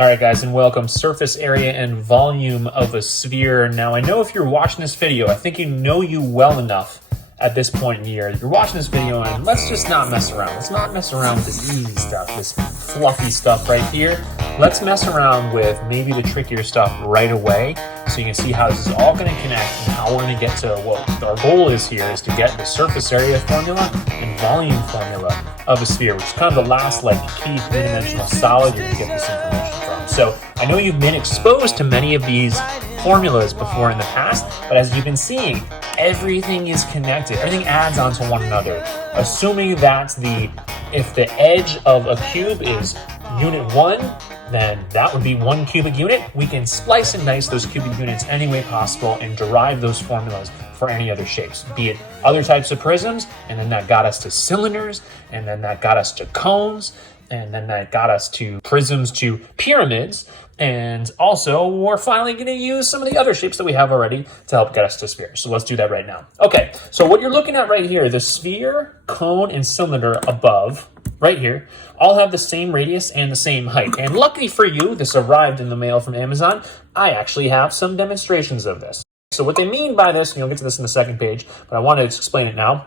All right, guys, and welcome. Surface area and volume of a sphere. Now, I know if you're watching this video, I think you know you well enough at this point in the year. You're watching this video, and let's just not mess around. Let's not mess around with this easy stuff, this fluffy stuff right here. Let's mess around with maybe the trickier stuff right away, so you can see how this is all going to connect and how we're going to get to what our goal is here, is to get the surface area formula and volume formula of a sphere, which is kind of the last key three-dimensional solid you're going to get this information from. So I know you've been exposed to many of these formulas before in the past, but as you've been seeing, everything is connected. Everything adds onto one another. Assuming that if the edge of a cube is unit 1, then that would be 1 cubic unit. We can splice and dice those cubic units any way possible and derive those formulas for any other shapes, be it other types of prisms, and then that got us to cylinders, and then that got us to cones, and then that got us to prisms, to pyramids, and also we're finally going to use some of the other shapes that we have already to help get us to spheres. So let's do that right now. Okay, so what you're looking at right here, the sphere, cone, and cylinder above, right here, all have the same radius and the same height. And luckily for you, this arrived in the mail from Amazon. I actually have some demonstrations of this. So what they mean by this, and you'll get to this in the second page, but I want to explain it now.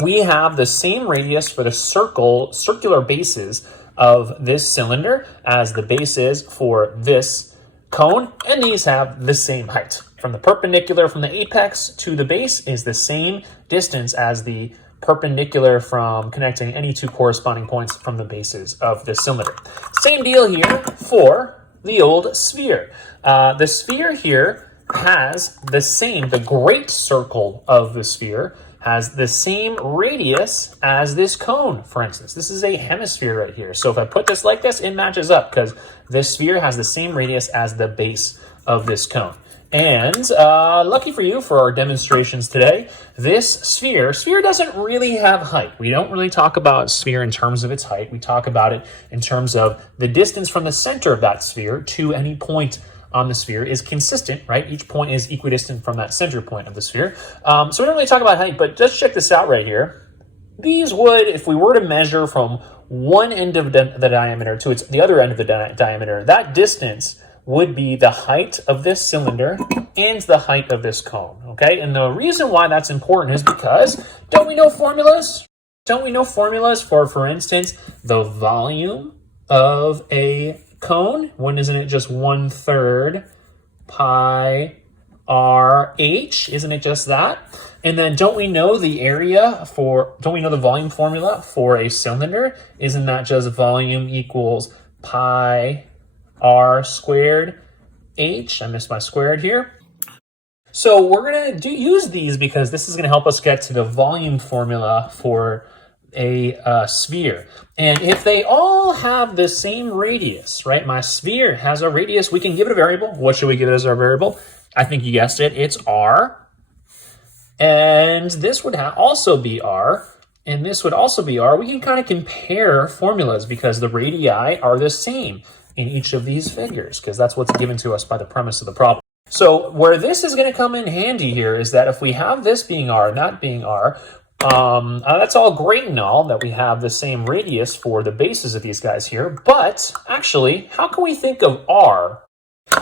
We have the same radius for the circular bases of this cylinder as the base is for this cone, and these have the same height. From the perpendicular from the apex to the base is the same distance as the perpendicular from connecting any two corresponding points from the bases of the cylinder. Same deal here for the old sphere. The sphere here has the great circle of the sphere has the same radius as this cone, for instance. This is a hemisphere right here. So if I put this like this, it matches up because this sphere has the same radius as the base of this cone. And lucky for you, for our demonstrations today, this sphere doesn't really have height. We don't really talk about sphere in terms of its height. We talk about it in terms of the distance from the center of that sphere to any point on the sphere is consistent, right? Each point is equidistant from that center point of the sphere. So we don't really talk about height, but just check this out right here. These would, if we were to measure from one end of the diameter to the other end of the diameter, that distance would be the height of this cylinder and the height of this cone, okay? And the reason why that's important is because, don't we know formulas? Don't we know formulas for instance, the volume of a cone? When isn't it just 1/3 pi r h? Isn't it just that? And then don't we know the volume formula for a cylinder? Isn't that just volume equals pi r squared h? I missed my squared here. So we're going to use these because this is going to help us get to the volume formula for a sphere. And if they all have the same radius, right? My sphere has a radius. We can give it a variable. What should we give it as our variable? I think you guessed it. It's r. And this would also be r. And this would also be r. We can kind of compare formulas because the radii are the same in each of these figures, because that's what's given to us by the premise of the problem. So where this is going to come in handy here is that if we have this being r and that being r, that's all great and all that we have the same radius for the bases of these guys here, but actually, how can we think of r,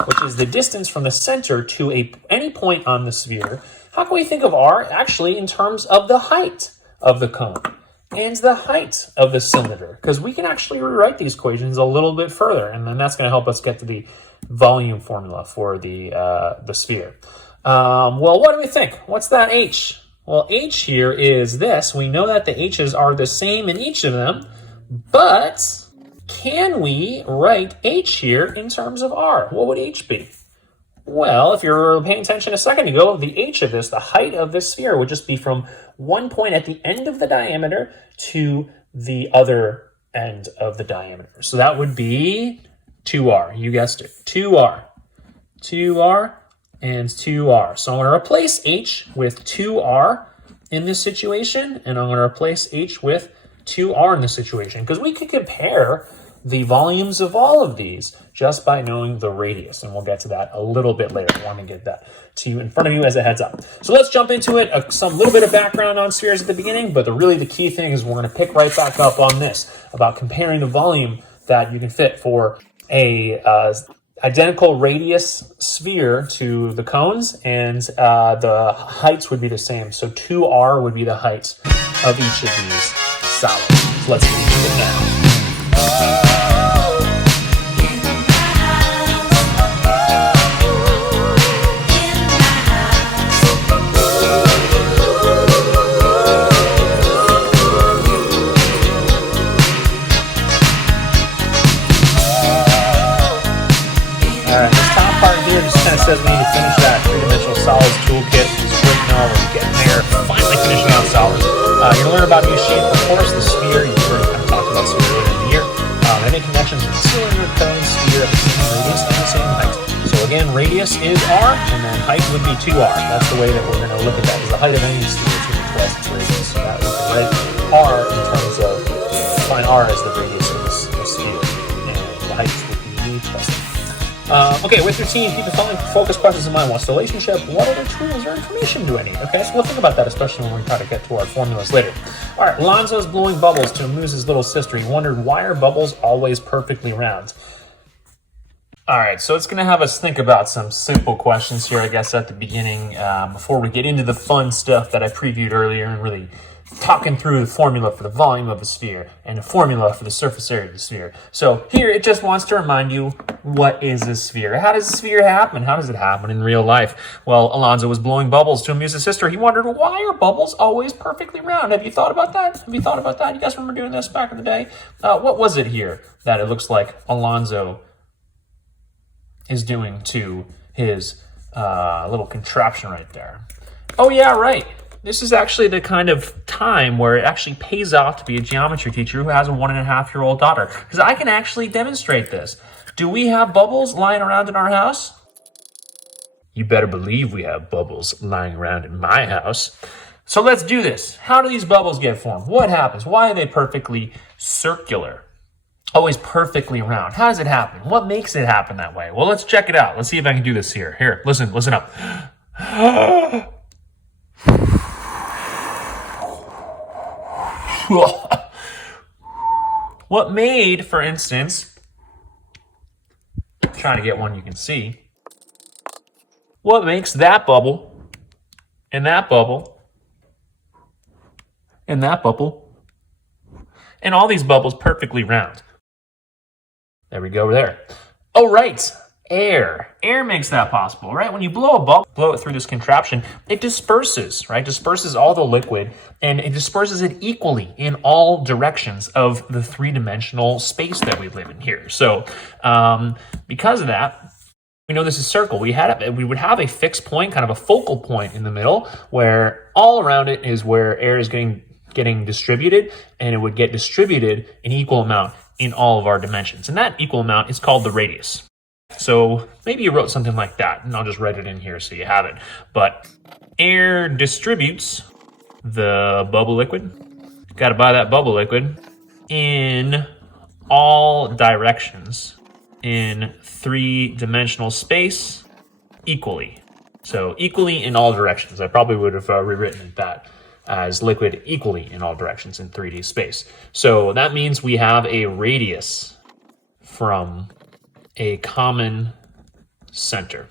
which is the distance from the center to any point on the sphere? How can we think of r actually in terms of the height of the cone and the height of the cylinder? Because we can actually rewrite these equations a little bit further, and then that's going to help us get to the volume formula for the sphere. Well, what do we think? What's that h? Well, h here is this. We know that the h's are the same in each of them, but can we write h here in terms of r? What would h be? Well, if you're paying attention a second ago, the h of this, the height of this sphere, would just be from one point at the end of the diameter to the other end of the diameter. So that would be 2r. You guessed it, 2r. 2r. And 2r. So I'm going to replace h with 2r in this situation, and I'm going to replace h with 2r in this situation, because we could compare the volumes of all of these just by knowing the radius, and we'll get to that a little bit later. I want to get that to you in front of you as a heads up. So let's jump into it. Some little bit of background on spheres at the beginning, but the key thing is we're going to pick right back up on this about comparing the volume that you can fit for a identical radius sphere to the cones, and the heights would be the same. So 2r would be the height of each of these solids. So let's get into it now. Kind of says we need to finish that three-dimensional solids toolkit. It's great now. We're getting there. Finally finishing out solids. You're going to learn about new shape, of course, the sphere. You've heard kind of talked about sphere earlier in the year. Any connections with cylinder, cone, sphere at the same radius and the same height. So again, radius is r, and then height would be 2r. That's the way that we're going to look at that. Because the height of any sphere is going to be twice its radius. So that we can write r in terms of define r as the radius of the sphere, and the height would be twice. Okay, with your team, keep the following focus questions in mind. What's the relationship? What other tools or information do I need? Okay, so we'll think about that, especially when we try to get to our formulas later. All right, Alonzo's blowing bubbles to amuse his little sister. He wondered, why are bubbles always perfectly round? All right, so it's going to have us think about some simple questions here, I guess, at the beginning, before we get into the fun stuff that I previewed earlier and really talking through the formula for the volume of a sphere and the formula for the surface area of the sphere. So here it just wants to remind you, what is a sphere? How does a sphere happen? How does it happen in real life? Well, Alonzo was blowing bubbles to amuse his sister. He wondered, why are bubbles always perfectly round? Have you thought about that? Have you thought about that? You guys remember doing this back in the day? What was it here that it looks like Alonzo is doing to his little contraption right there? Oh yeah, right. This is actually the kind of time where it actually pays off to be a geometry teacher who has a 1.5-year-old daughter, because I can actually demonstrate this. Do we have bubbles lying around in our house? You better believe we have bubbles lying around in my house. So let's do this. How do these bubbles get formed? What happens? Why are they perfectly circular? Always perfectly round. How does it happen? What makes it happen that way? Well, let's check it out. Let's see if I can do this here. Here, listen up. What made, for instance, trying to get one you can see, what makes that bubble, and that bubble, and that bubble, and all these bubbles perfectly round? There we go there. Oh, right. Air. Air makes that possible, right? When you blow a bubble, blow it through this contraption, it disperses, right? Disperses all the liquid, and it disperses it equally in all directions of the three-dimensional space that we live in here. So because of that, we know this is circle. We would have a fixed point, kind of a focal point in the middle, where all around it is where air is getting distributed, and it would get distributed in equal amount in all of our dimensions. And that equal amount is called the radius. So maybe you wrote something like that, and I'll just write it in here so you have it. But air distributes the bubble liquid. Got to buy that bubble liquid in all directions in three-dimensional space equally. So equally in all directions. I probably would have rewritten it that as liquid equally in all directions in 3D space. So that means we have a radius from a common center.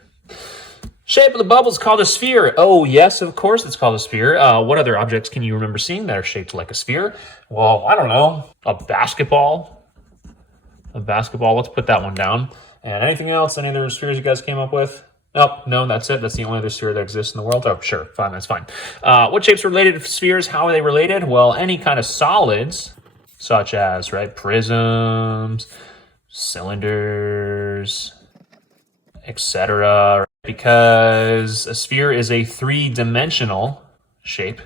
Shape of the bubble is called a sphere. Oh, yes, of course it's called a sphere. What other objects can you remember seeing that are shaped like a sphere? Well, I don't know. A basketball. A basketball. Let's put that one down. And anything else? Any other spheres you guys came up with? Oh, no, that's it. That's the only other sphere that exists in the world. Oh, sure. Fine, that's fine. What shapes are related to spheres? How are they related? Well, any kind of solids, such as, right, prisms, cylinders, etc., because a sphere is a three-dimensional shape.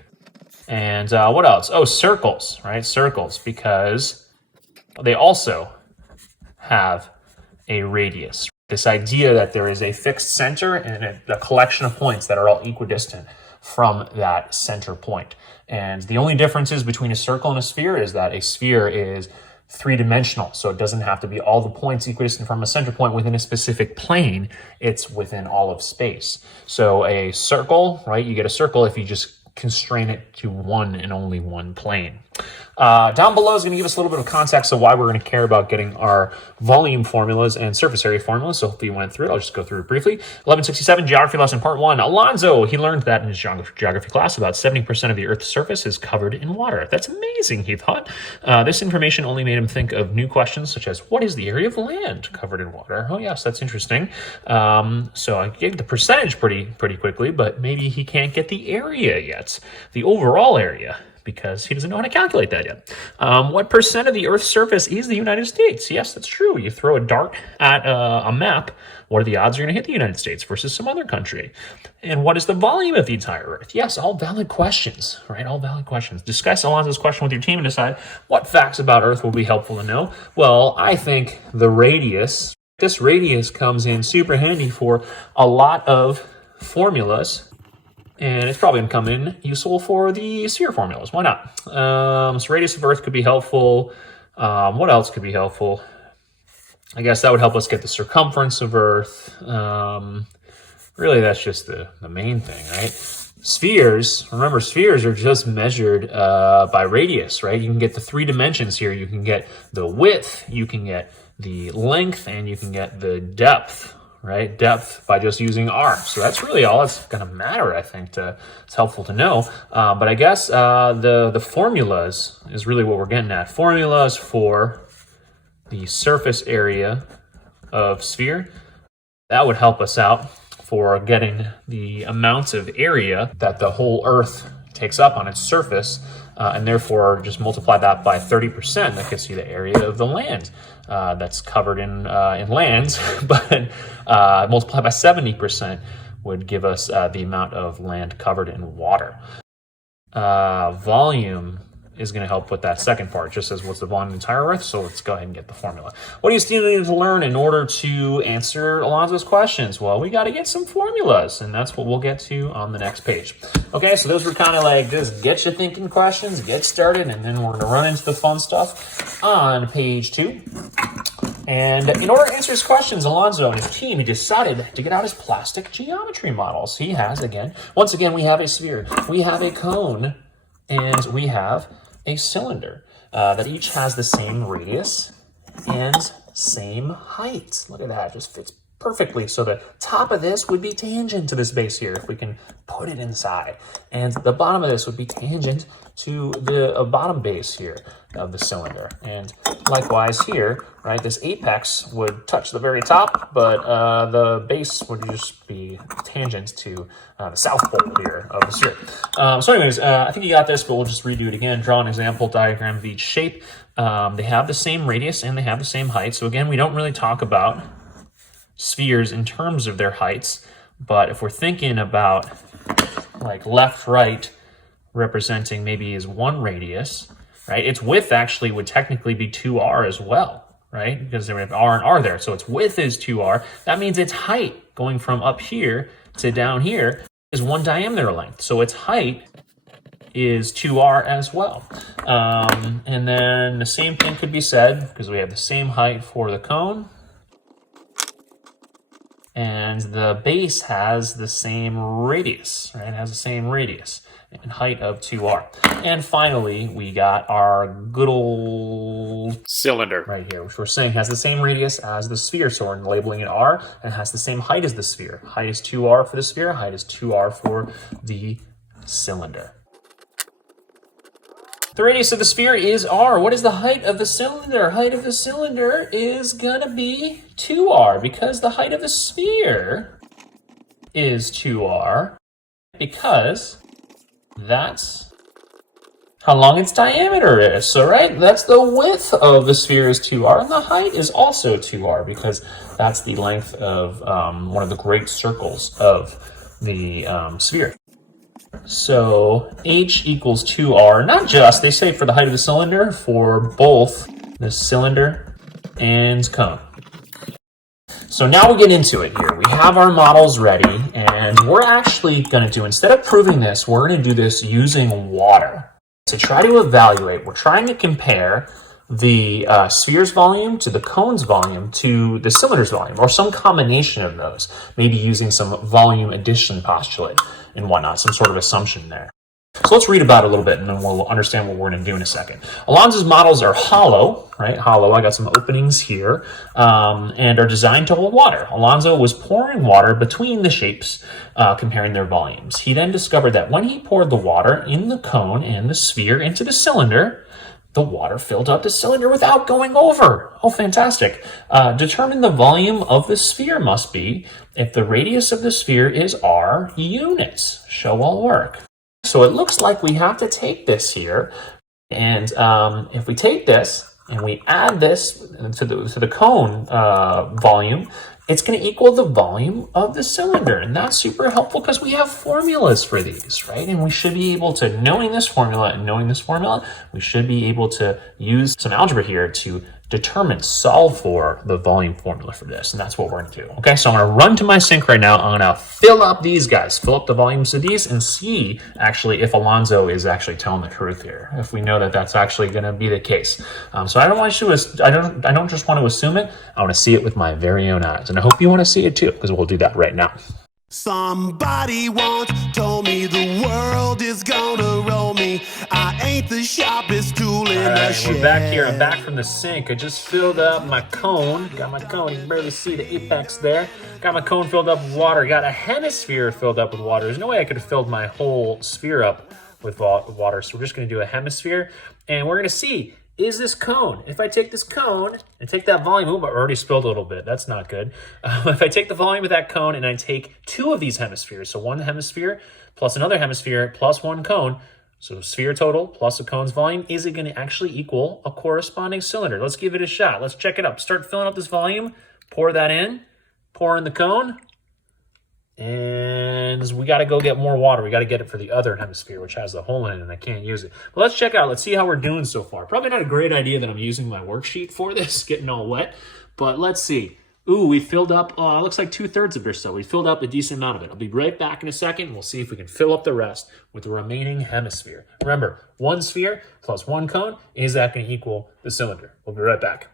And what else? Oh, circles, right? Circles, because they also have a radius. This idea that there is a fixed center and a collection of points that are all equidistant from that center point. And the only differences between a circle and a sphere is that a sphere is three-dimensional, so it doesn't have to be all the points equidistant from a center point within a specific plane. It's within all of space. So a circle, right, you get a circle if you just constrain it to one and only one plane. Down below is going to give us a little bit of context of why we're going to care about getting our volume formulas and surface area formulas. So hopefully you went through it. I'll just go through it briefly. 1167, Geography Lesson Part 1. Alonzo, he learned that in his geography class, about 70% of the Earth's surface is covered in water. That's amazing, he thought. This information only made him think of new questions, such as, what is the area of land covered in water? Oh, yes, that's interesting. So I gave the percentage pretty quickly, but maybe he can't get the area yet, the overall area, because he doesn't know how to calculate that yet. What percent of the Earth's surface is the United States? Yes, that's true. You throw a dart at a map, what are the odds you're going to hit the United States versus some other country? And what is the volume of the entire Earth? Yes, all valid questions, right? All valid questions. Discuss Alonzo's question with your team and decide what facts about Earth will be helpful to know. Well, I think the radius, this radius comes in super handy for a lot of formulas. And it's probably going to come in useful for the sphere formulas. Why not? So radius of Earth could be helpful. What else could be helpful? I guess that would help us get the circumference of Earth. Really, that's just the main thing, right? Spheres, remember, spheres are just measured by radius, right? You can get the 3 dimensions here. You can get the width, you can get the length, and you can get the depth. Right, depth by just using r. So that's really all that's going to matter, I think. It's helpful to know. But I guess the formulas is really what we're getting at. Formulas for the surface area of sphere. That would help us out for getting the amount of area that the whole Earth takes up on its surface, and therefore just multiply that by 30%. That gets you the area of the land that's covered in lands, but multiply by 70% would give us the amount of land covered in water. Volume is going to help with that second part, just as what's the volume of the entire Earth. So let's go ahead and get the formula. What do you still need to learn in order to answer Alonzo's questions? Well, we got to get some formulas, and that's what we'll get to on the next page. Okay, so those were kind of like just get you thinking questions, get started, and then we're going to run into the fun stuff on page 2. And in order to answer his questions, Alonzo and his team, he decided to get out his plastic geometry models. He has, once again, we have a sphere, we have a cone, and we have a cylinder that each has the same radius and same height. Look at that, it just fits perfectly. So the top of this would be tangent to this base here if we can put it inside. And the bottom of this would be tangent to the bottom base here of the cylinder. And likewise here, right, this apex would touch the very top, but the base would just be tangent to the south pole here of the sphere. So anyways, I think you got this, but we'll just redo it again. Draw an example diagram of each shape. They have the same radius and they have the same height. So again, we don't really talk about spheres in terms of their heights, but if we're thinking about like left, right, representing maybe is 1 radius, right? Its width actually would technically be 2r as well, right? Because we have r and r there. So its width is 2r. That means its height going from up here to down here is 1 diameter length. So its height is 2r as well. And then the same thing could be said, because we have the same height for the cone, and the base has the same radius, right? It has the same radius and height of 2r. And finally, we got our good old cylinder right here, which we're saying has the same radius as the sphere. So we're labeling it r, and it has the same height as the sphere. Height is 2r for the sphere, height is 2r for the cylinder. The radius of the sphere is r. What is the height of the cylinder? Height of the cylinder is gonna be 2r, because the height of the sphere is 2r, because that's how long its diameter is. So, right, that's the width of the sphere is 2r, and the height is also 2r, because that's the length of one of the great circles of the sphere. So h equals 2r, not just, they say for the height of the cylinder, for both the cylinder and cone. So now we get into it here. We have our models ready, and we're actually going to do, instead of proving this, we're going to do this using water. To try to evaluate, we're trying to compare the sphere's volume to the cone's volume to the cylinder's volume, or some combination of those, maybe using some volume addition postulate and whatnot, some sort of assumption there. So let's read about it a little bit, and then we'll understand what we're going to do in a second. Alonzo's models are hollow, right? Hollow. I got some openings here, and are designed to hold water. Alonzo was pouring water between the shapes, comparing their volumes. He then discovered that when he poured the water in the cone and the sphere into the cylinder, the water filled up the cylinder without going over. Oh, fantastic. Determine the volume of the sphere must be if the radius of the sphere is r units. Show all work. So it looks like we have to take this here, and if we take this and we add this to the cone volume, it's going to equal the volume of the cylinder, and that's super helpful because we have formulas for these, right? And we should be able to, knowing this formula and knowing this formula, we should be able to use some algebra here to solve for the volume formula for this, and that's what we're going to do. Okay, so I'm going to run to my sink right now. I'm going to fill up these guys, fill up the volumes of these, and see actually if Alonzo is actually telling the truth here. If we know that that's actually going to be the case, so I don't want you to. I don't just want to assume it. I want to see it with my very own eyes, and I hope you want to see it too, because we'll do that right now. Somebody once told me the world is gonna roll me. I ain't the sharpest tool in the shed. We're back here. I'm back from the sink. I just filled up my cone. Got my cone. You can barely see the apex there. Got my cone filled up with water. Got a hemisphere filled up with water. There's no way I could have filled my whole sphere up with water. So we're just going to do a hemisphere. And we're going to see, is this cone, if I take this cone and take that volume, I already spilled a little bit. That's not good. If I take the volume of that cone and I take two of these hemispheres, so one hemisphere plus another hemisphere plus one cone, so sphere total plus a cone's volume, is it going to actually equal a corresponding cylinder? Let's give it a shot. Let's check it up. Start filling up this volume. Pour that in. Pour in the cone. And we got to go get more water. We got to get it for the other hemisphere, which has the hole in it, and I can't use it. But let's check out. Let's see how we're doing so far. Probably not a great idea that I'm using my worksheet for this, getting all wet. But let's see. Ooh, we filled up, it looks like 2/3 of it or so. We filled up a decent amount of it. I'll be right back in a second, and we'll see if we can fill up the rest with the remaining hemisphere. Remember, one sphere plus one cone, is that going to equal the cylinder? We'll be right back.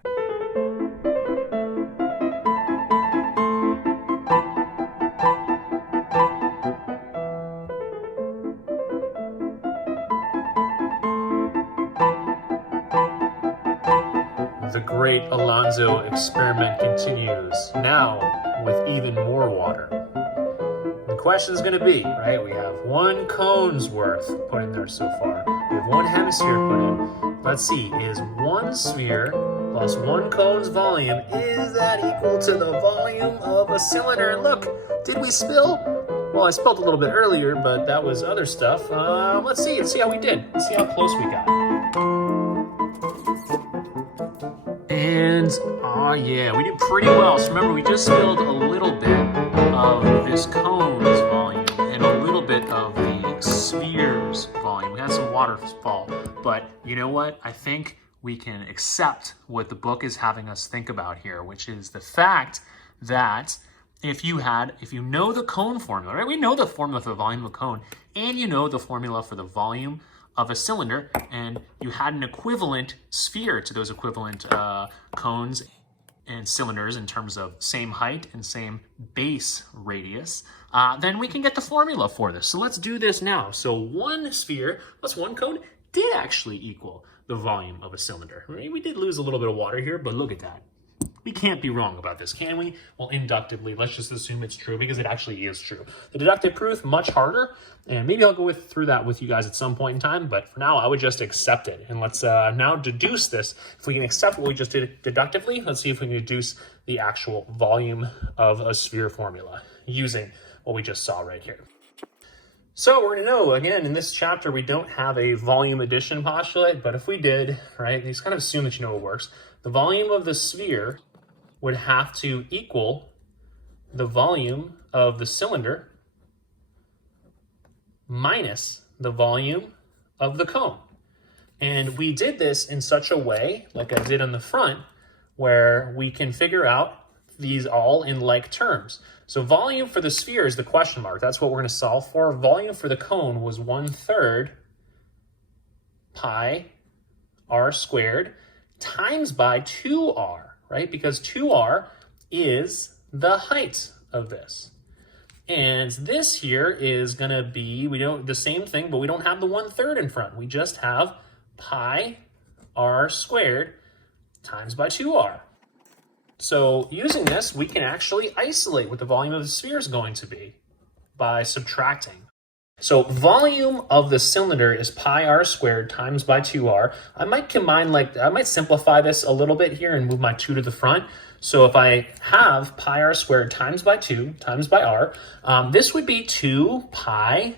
The great Alonzo experiment continues, now with even more water. The question is going to be, right, we have one cone's worth put in there so far. We have one hemisphere put in. Let's see, is one sphere plus one cone's volume, is that equal to the volume of a cylinder? And look, did we spill? Well, I spilled a little bit earlier, but that was other stuff. Let's see how we did. Let's see how close we got. And, yeah, we did pretty well. So remember, we just spilled a little bit of this cone's volume and a little bit of the sphere's volume. We had some waterfall, but you know what? I think we can accept what the book is having us think about here, which is the fact that if you know the cone formula, right? We know the formula for the volume of a cone, and you know the formula for the volume of a cylinder, and you had an equivalent sphere to those equivalent cones and cylinders in terms of same height and same base radius, then we can get the formula for this. So let's do this now. So one sphere plus one cone did actually equal the volume of a cylinder. Right? We did lose a little bit of water here, but look at that. We can't be wrong about this, can we? Well, inductively, let's just assume it's true because it actually is true. The deductive proof, much harder, and maybe I'll go through that with you guys at some point in time, but for now, I would just accept it. And let's now deduce this. If we can accept what we just did deductively, let's see if we can deduce the actual volume of a sphere formula using what we just saw right here. So we're going to know, again, in this chapter, we don't have a volume addition postulate, but if we did, right, you just kind of assume that you know it works. The volume of the sphere would have to equal the volume of the cylinder minus the volume of the cone. And we did this in such a way, like I did on the front, where we can figure out these all in like terms. So volume for the sphere is the question mark. That's what we're going to solve for. Volume for the cone was 1/3 pi r squared times by 2r, right? Because 2r is the height of this. And this here is going to be, we don't the same thing, but we don't have the 1/3 in front. We just have pi r squared times by 2r. So using this, we can actually isolate what the volume of the sphere is going to be by subtracting. So volume of the cylinder is pi r squared times by 2r. I might simplify this a little bit here and move my 2 to the front. So if I have pi r squared times by 2 times by r, this would be 2 pi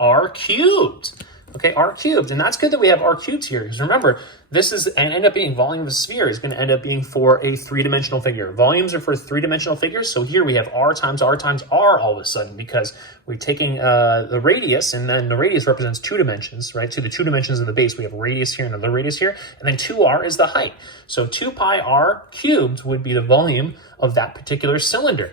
r cubed. Okay, r cubed. And that's good that we have r cubed here, because remember, this is and end up being volume of a sphere is going to end up being for a three-dimensional figure. Volumes are for three-dimensional figures, so here we have r times r times r all of a sudden, because we're taking the radius, and then the radius represents 2 dimensions, right? To the 2 dimensions of the base, we have radius here and another radius here, and then 2r is the height. So 2 pi r cubed would be the volume of that particular cylinder,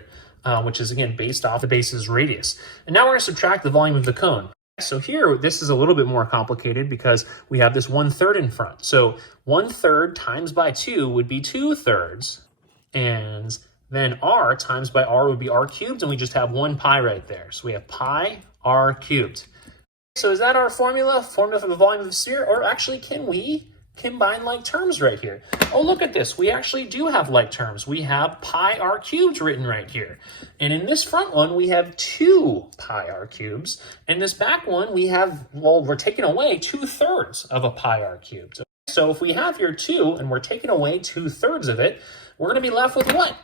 which is, again, based off the base's radius. And now we're going to subtract the volume of the cone. So here, this is a little bit more complicated because we have this 1/3 in front. So 1/3 times by 2 would be 2/3. And then r times by r would be r cubed, and we just have 1 pi right there. So we have pi r cubed. So is that our formula for the volume of the sphere? Or actually, can we combine like terms right here? Oh, look at this. We actually do have like terms. We have pi r cubed written right here. And in this front one, we have 2 pi r cubes. And this back one, we have, well, we're taking away 2/3 of a pi r cubed. So if we have here 2 and we're taking away 2/3 of it, we're going to be left with what?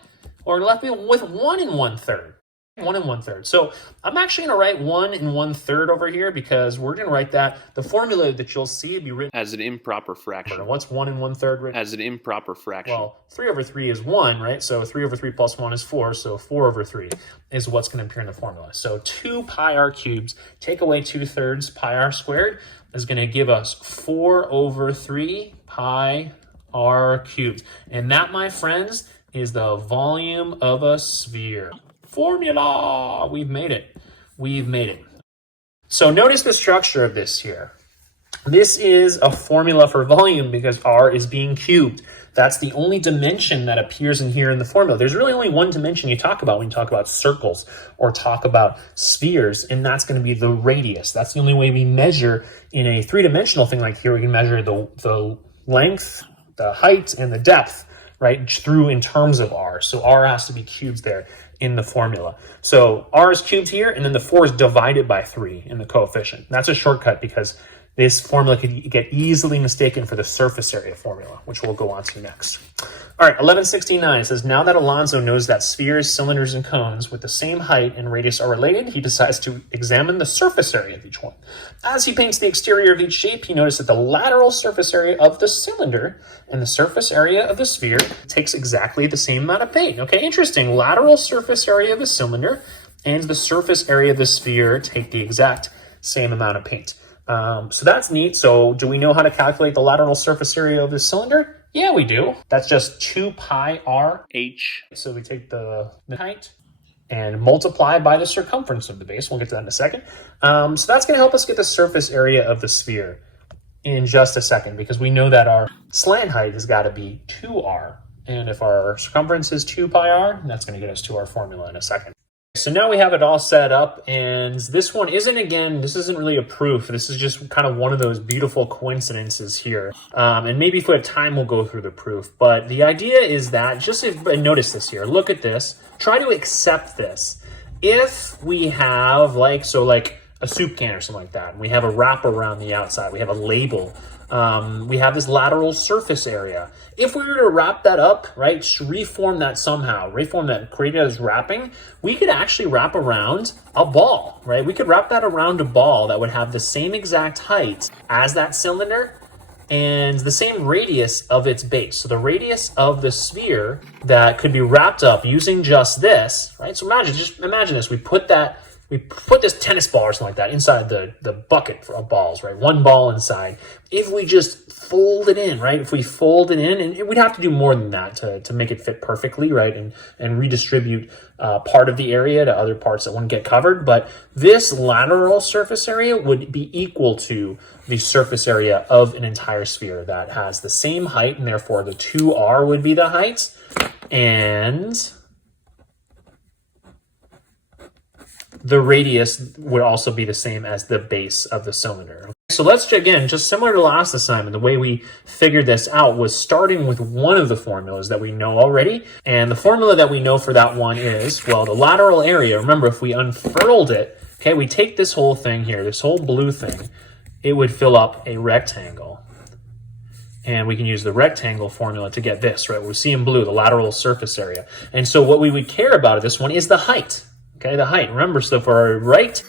We're left with 1 and 1/3. 1 and 1/3. So I'm actually going to write 1 and 1/3 over here, because we're going to write that the formula that you'll see be written as an improper fraction. What's 1 and 1/3 written? As an improper fraction. Well, 3/3 is 1, right? So 3/3 plus 1 is 4. So 4/3 is what's going to appear in the formula. So 2 pi r cubes, take away 2/3 pi r squared, is going to give us 4/3 pi r cubed. And that, my friends, is the volume of a sphere. Formula! We've made it. We've made it. So notice the structure of this here. This is a formula for volume because r is being cubed. That's the only dimension that appears in here in the formula. There's really only one dimension you talk about when you talk about circles or talk about spheres, and that's going to be the radius. That's the only way we measure in a three-dimensional thing like here. We can measure the length, the height, and the depth, right, through in terms of r. So r has to be cubed there in the formula. So r is cubed here, and then the 4 is divided by 3 in the coefficient. That's a shortcut because this formula could get easily mistaken for the surface area formula, which we'll go on to next. All right, 1169, it says, now that Alonso knows that spheres, cylinders, and cones with the same height and radius are related, he decides to examine the surface area of each one. As he paints the exterior of each shape, he noticed that the lateral surface area of the cylinder and the surface area of the sphere takes exactly the same amount of paint. Okay, interesting. Lateral surface area of the cylinder and the surface area of the sphere take the exact same amount of paint. So that's neat. So do we know how to calculate the lateral surface area of the cylinder? Yeah, we do. That's just 2 pi r h. So we take the height and multiply by the circumference of the base. We'll get to that in a second. So that's going to help us get the surface area of the sphere in just a second, because we know that our slant height has got to be 2r. And if our circumference is 2 pi r, that's going to get us to our formula in a second. So now we have it all set up, and this one isn't, again, this isn't really a proof. This is just kind of one of those beautiful coincidences here. And maybe if we have time, we'll go through the proof. But the idea is that, just notice this here, look at this, try to accept this. If we have, like a soup can or something like that, and we have a wrap around the outside, we have a label, we have this lateral surface area. If we were to wrap that up, right, reform that somehow, create it as wrapping, we could actually wrap around a ball, right? We could wrap that around a ball that would have the same exact height as that cylinder and the same radius of its base. So the radius of the sphere that could be wrapped up using just this, right? So imagine this, we put this tennis ball or something like that inside the bucket of balls, right? One ball inside. If we just fold it in, right? If we fold it in, and we'd have to do more than that to make it fit perfectly, right? And redistribute part of the area to other parts that wouldn't get covered. But this lateral surface area would be equal to the surface area of an entire sphere that has the same height, and therefore the 2r would be the height. And the radius would also be the same as the base of the cylinder. So let's, again, just similar to last assignment, the way we figured this out was starting with one of the formulas that we know already. And the formula that we know for that one is, well, the lateral area. Remember, if we unfurled it, okay, we take this whole thing here, this whole blue thing, it would fill up a rectangle. And we can use the rectangle formula to get this, right? We see in blue, the lateral surface area. And so what we would care about at this one is the height, okay, the height. Remember, so for a right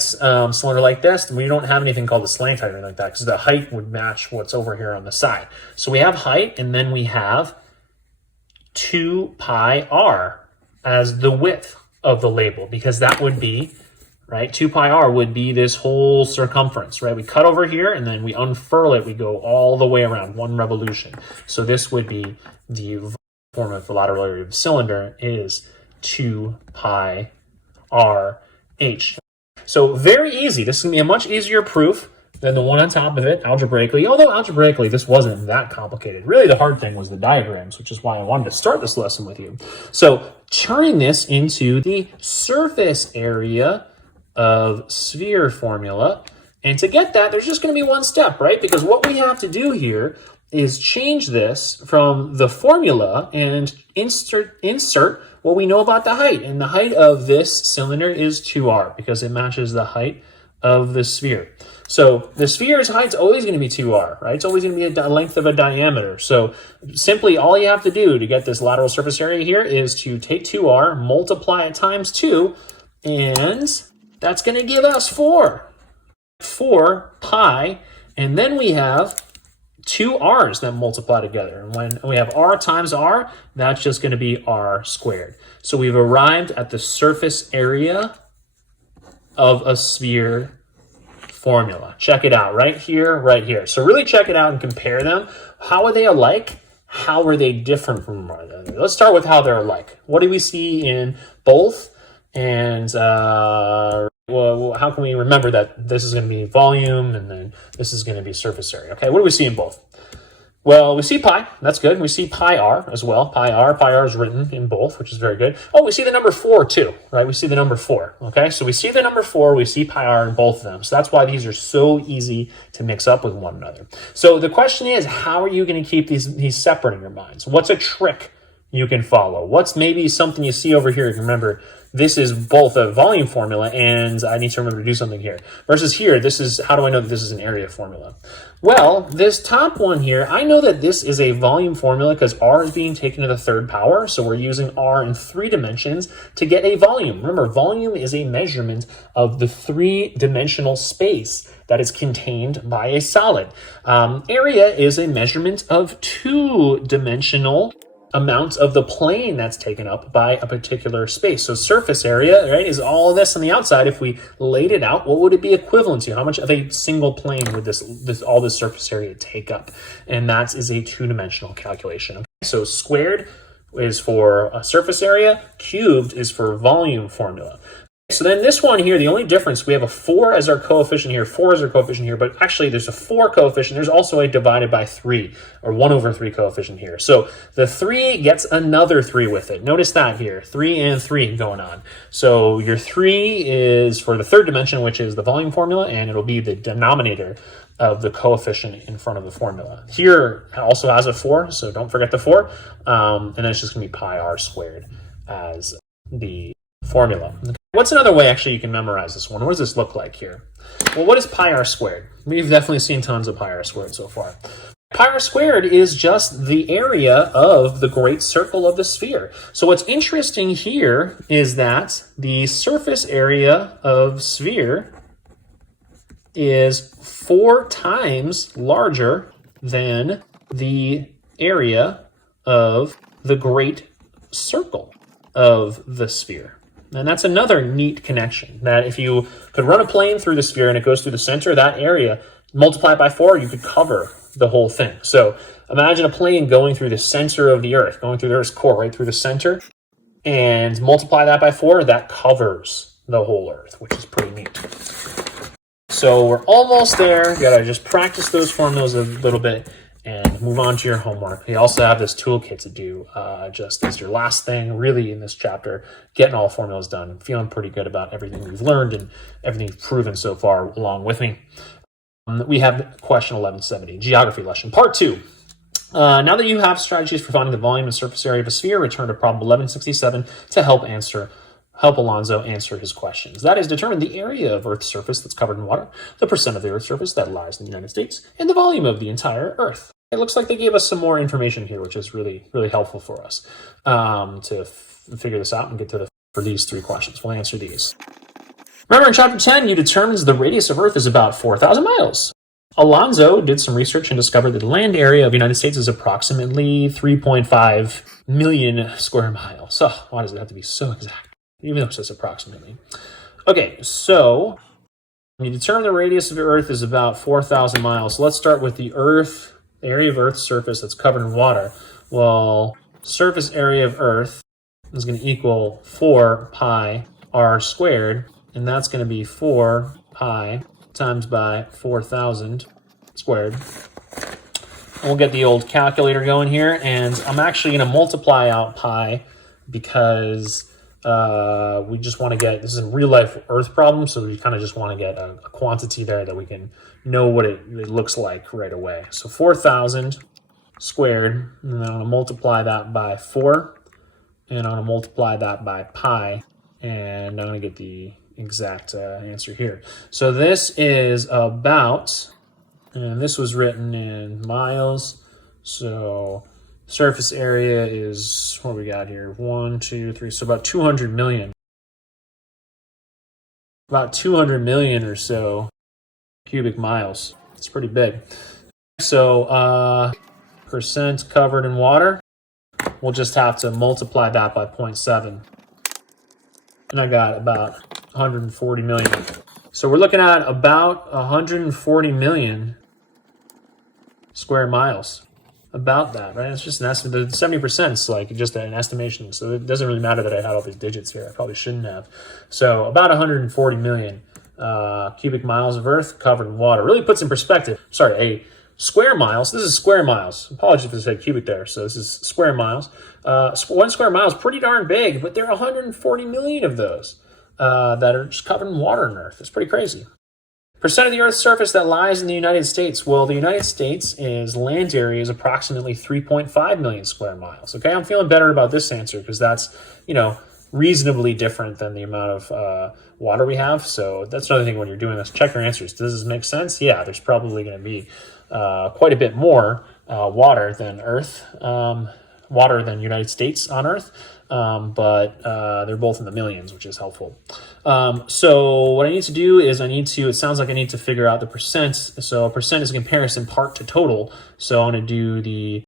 cylinder like this, we don't have anything called the slant height or anything like that because the height would match what's over here on the side. So we have height, and then we have 2 pi r as the width of the label, because that would be, right, 2 pi r would be this whole circumference, right? We cut over here, and then we unfurl it. We go all the way around, 1 revolution. So this would be the form of the lateral area of the cylinder is 2 pi r h. So very easy. This is going to be a much easier proof than the one on top of it, algebraically. Although algebraically, this wasn't that complicated. Really, the hard thing was the diagrams, which is why I wanted to start this lesson with you. So turning this into the surface area of sphere formula. And to get that, there's just going to be one step, right? Because what we have to do here is change this from the formula and insert what we know about the height. And the height of this cylinder is 2r because it matches the height of the sphere. So the sphere's height is always going to be 2r, right? It's always going to be a length of a diameter. So simply all you have to do to get this lateral surface area here is to take 2r, multiply it times 2, and that's going to give us 4 pi, and then we have 2 r's that multiply together. And when we have r times r, that's just going to be r squared. So we've arrived at the surface area of a sphere formula. Check it out right here, right here. So really check it out and compare them. How are they alike? How are they different from one another? Let's start with how they're alike. What do we see in both? And well, how can we remember that this is going to be volume and then this is going to be surface area? Okay, what do we see in both? Well, we see pi. That's good. We see pi r as well. Pi r is written in both, which is very good. Oh, we see the number 4 too, right? We see the number 4. Okay, so we see the number 4. We see pi r in both of them. So that's why these are so easy to mix up with one another. So the question is, how are you going to keep these separate in your minds? What's a trick you can follow? What's maybe something you see over here? If you remember, this is both a volume formula and I need to remember to do something here. Versus here, this is, how do I know that this is an area formula? Well, this top one here, I know that this is a volume formula because r is being taken to the third power. So we're using r in 3 dimensions to get a volume. Remember, volume is a measurement of the 3-dimensional space that is contained by a solid. Area is a measurement of 2-dimensional amounts of the plane that's taken up by a particular space. So surface area, right, is all this on the outside. If we laid it out, what would it be equivalent to? How much of a single plane would all this surface area take up? And that is a 2-dimensional calculation. Okay? So squared is for a surface area, cubed is for volume formula. So then this one here, the only difference, we have a 4 as our coefficient here, 4 as our coefficient here, but actually there's a 4 coefficient. There's also a divided by 3, or 1 over 3 coefficient here. So the 3 gets another 3 with it. Notice that here, 3 and 3 going on. So your 3 is for the third dimension, which is the volume formula, and it'll be the denominator of the coefficient in front of the formula. Here also has a 4, so don't forget the 4. And then it's just going to be pi r squared as the formula. What's another way actually you can memorize this one? What does this look like here? Well, what is pi r squared? We've definitely seen tons of pi r squared so far. Pi r squared is just the area of the great circle of the sphere. So what's interesting here is that the surface area of sphere is 4 times larger than the area of the great circle of the sphere. And that's another neat connection, that if you could run a plane through the sphere and it goes through the center of that area, multiply it by 4, you could cover the whole thing. So imagine a plane going through the center of the Earth, going through the Earth's core, right through the center, and multiply that by 4, that covers the whole Earth, which is pretty neat. So we're almost there. You gotta just practice those formulas a little bit, and move on to your homework. You also have this toolkit to do just as your last thing, really, in this chapter, getting all formulas done. I'm feeling pretty good about everything we've learned and everything you've proven so far along with me. We have question 1170, geography lesson, part 2. Now that you have strategies for finding the volume and surface area of a sphere, return to problem 1167 to help Alonzo answer his questions. That is, determine the area of Earth's surface that's covered in water, the percent of the Earth's surface that lies in the United States, and the volume of the entire Earth. It looks like they gave us some more information here, which is really, really helpful for us to figure this out and get to for these 3 questions. We'll answer these. Remember, in chapter 10, you determined the radius of Earth is about 4,000 miles. Alonzo did some research and discovered that the land area of the United States is approximately 3.5 million square miles. So, why does it have to be so exact? Even though it says approximately. Okay, so you determine the radius of the Earth is about 4,000 miles. So let's start with the Earth, the area of Earth's surface that's covered in water. Well, surface area of Earth is going to equal 4 pi r squared, and that's going to be 4 pi times by 4,000 squared. And we'll get the old calculator going here, and I'm actually going to multiply out pi because we just want to get, this is a real life Earth problem, so we kind of just want to get a quantity there that we can know what it looks like right away. So 4,000 squared, and then I'm going to multiply that by 4, and I'm going to multiply that by pi, and I'm going to get the exact answer here. So this is about, and this was written in miles, so surface area is, what we got here, 1, 2, 3, so about 200 million. About 200 million or so cubic miles. It's pretty big. So percent covered in water, we'll just have to multiply that by 0.7. And I got about 140 million. So we're looking at about 140 million square miles. About that, right? It's just an estimate. The 70% is like just an estimation, so it doesn't really matter that I had all these digits here. I probably shouldn't have. So about 140 million cubic miles of Earth covered in water. Really puts in perspective. Sorry, a square miles. This is square miles. Apologies if I said cubic there. So this is square miles. 1 square mile is pretty darn big, but there are 140 million of those that are just covered in water on Earth. It's pretty crazy. Percent of the Earth's surface that lies in the United States. Well, the United States is land area is approximately 3.5 million square miles. Okay, I'm feeling better about this answer because that's, reasonably different than the amount of water we have. So that's another thing when you're doing this. Check your answers. Does this make sense? Yeah, there's probably going to be quite a bit more water than Earth, water than United States on Earth. But they're both in the millions, which is helpful. So what I need to do is it sounds like I need to figure out the percent. So a percent is a comparison part to total. So I'm going to do the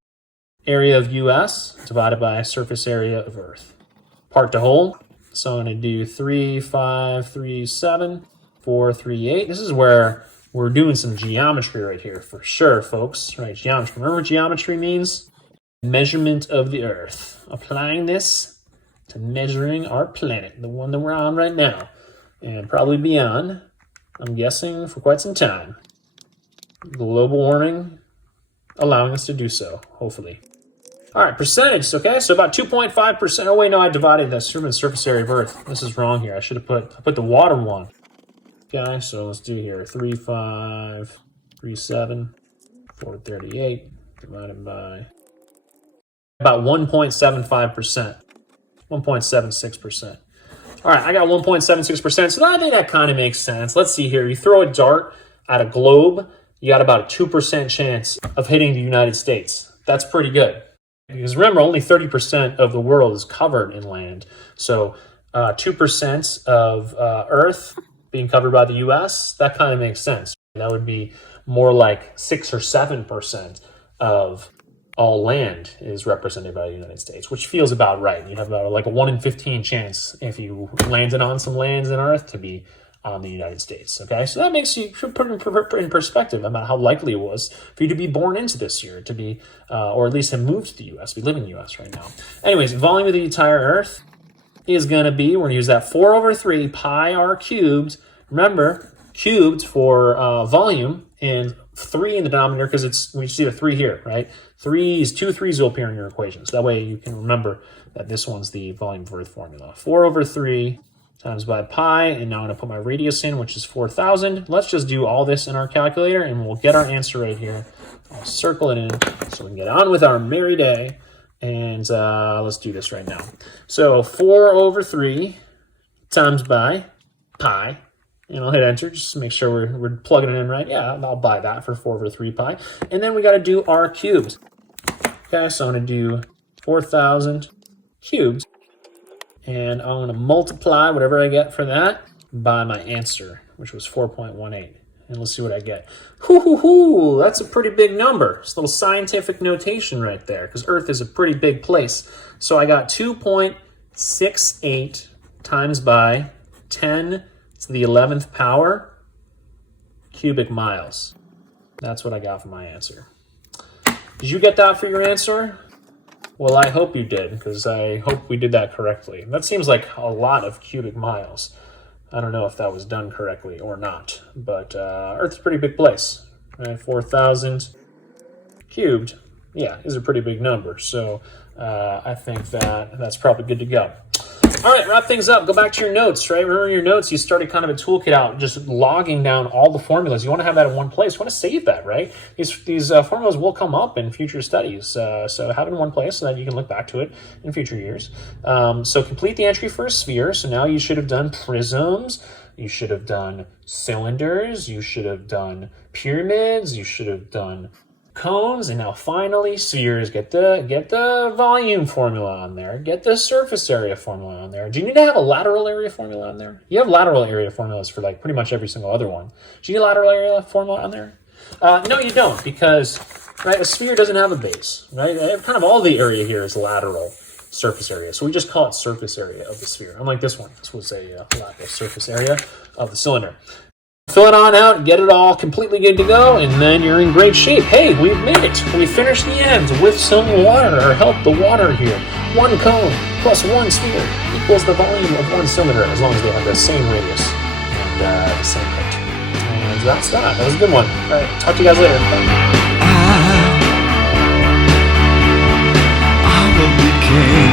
area of US divided by surface area of Earth. Part to whole. So I'm going to do 3, 5, 3, 7, 4, 3, 8. This is where we're doing some geometry right here for sure, folks. Right, geometry. Remember what geometry means? Measurement of the Earth. Applying this to measuring our planet, the one that we're on right now, and probably beyond, I'm guessing, for quite some time. Global warming allowing us to do so, hopefully. All right, percentage, okay? So about 2.5%. Oh, wait, no, I divided the surface area of Earth. This is wrong here. I should have put the water one. Okay, so let's do here 3, 5, 3, 7, 4, 38, divided by about 1.75%, 1.76%. All right, I got 1.76%, so I think that kind of makes sense. Let's see here. You throw a dart at a globe, you got about a 2% chance of hitting the United States. That's pretty good. Because remember, only 30% of the world is covered in land. So 2% of Earth being covered by the U.S., that kind of makes sense. That would be more like 6 or 7% of all land is represented by the United States, which feels about right. You have about like a 1 in 15 chance if you landed on some lands in Earth to be on the United States. Okay, so that makes you put in perspective about how likely it was for you to be born into this year, to be, or at least have moved to the U.S. We live in the U.S. right now. Anyways, volume of the entire Earth is going to be, we're going to use that 4 over 3 pi r cubed. Remember, cubed for volume, and 3 in the denominator because we see the 3 here, right? 2 threes will appear in your equations. That way you can remember that this one's the volume of Earth formula. 4 over 3 times by pi, and now I'm going to put my radius in, which is 4,000. Let's just do all this in our calculator, and we'll get our answer right here. I'll circle it in so we can get on with our merry day, and let's do this right now. So 4 over 3 times by pi, and I'll hit enter just to make sure we're plugging it in right. Yeah, I'll buy that for 4 over 3 pi. And then we got to do r cubed. Okay, so I'm going to do 4,000 cubed. And I'm going to multiply whatever I get for that by my answer, which was 4.18. And let's see what I get. Hoo, that's a pretty big number. It's a little scientific notation right there, because Earth is a pretty big place. So I got 2.68 times by 10 to the 11th power cubic miles. That's what I got for my answer. Did you get that for your answer? Well, I hope you did, because I hope we did that correctly. That seems like a lot of cubic miles. I don't know if that was done correctly or not, but Earth's a pretty big place. Right? 4,000 cubed, yeah, is a pretty big number. So I think that's probably good to go. All right, wrap things up. Go back to your notes, right? Remember your notes, you started kind of a toolkit out, just logging down all the formulas. You want to have that in one place. You want to save that, right? These formulas will come up in future studies. So have it in one place so that you can look back to it in future years. So complete the entry for a sphere. So now you should have done prisms. You should have done cylinders. You should have done pyramids. You should have done cones, and now finally spheres. Get the volume formula on there, get the surface area formula on there. Do you need to have a lateral area formula on there? You have lateral area formulas for like pretty much every single other one. Do you need a lateral area formula on there? No, you don't, because right, a sphere doesn't have a base, right? Kind of all the area here is lateral surface area, so we just call it surface area of the sphere. Unlike this one, this was a lateral surface area of the cylinder. Fill it on out, get it all completely good to go, and then you're in great shape. Hey, we've made it. We finished the ends with some water, or help the water here. 1 cone plus 1 sphere equals the volume of 1 cylinder, as long as they have the same radius and the same height. And that's that. That was a good one. All right, talk to you guys later. I will be king.